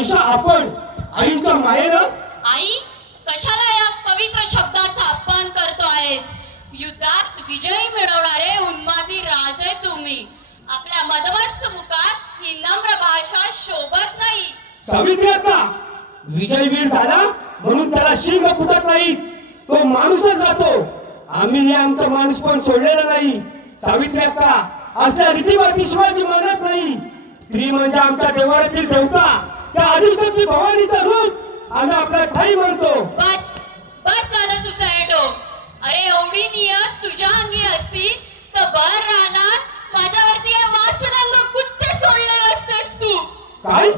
आईशा आपण आईच्या मायेनं. आई, कशाला या पवित्र शब्दाचा अपमान करतो आहेस? युद्धात विजय मिळवणारे उन्मादी राज आहे तुम्ही. आपल्या मदमस्त मुखात ही नम्र भाषा शोभत नाही. सावित्री अक्का, विजयवीर झाला म्हणून त्याला शिंग फुटत नाही, तो माणूसच राहतो. आम्ही आमचा माणूस पण सोडलेला नाही. सावित्री अक्का, असल्या रीतीवरती शिवाजी मानत नाही. स्त्री म्हणजे आमच्या देवाऱ्यातील देवता, त्या आदिशक्ती भवानीचा रूप आम्ही आपल्या ठाई म्हणतो. बस बस झालं तुझं हे डोक. अरे एवढी नियत तुझ्या अंगी असती तर बर राहणार माझ्यावरती हे वासनांग कुत्ते सोडलेले असतेस तू. काय?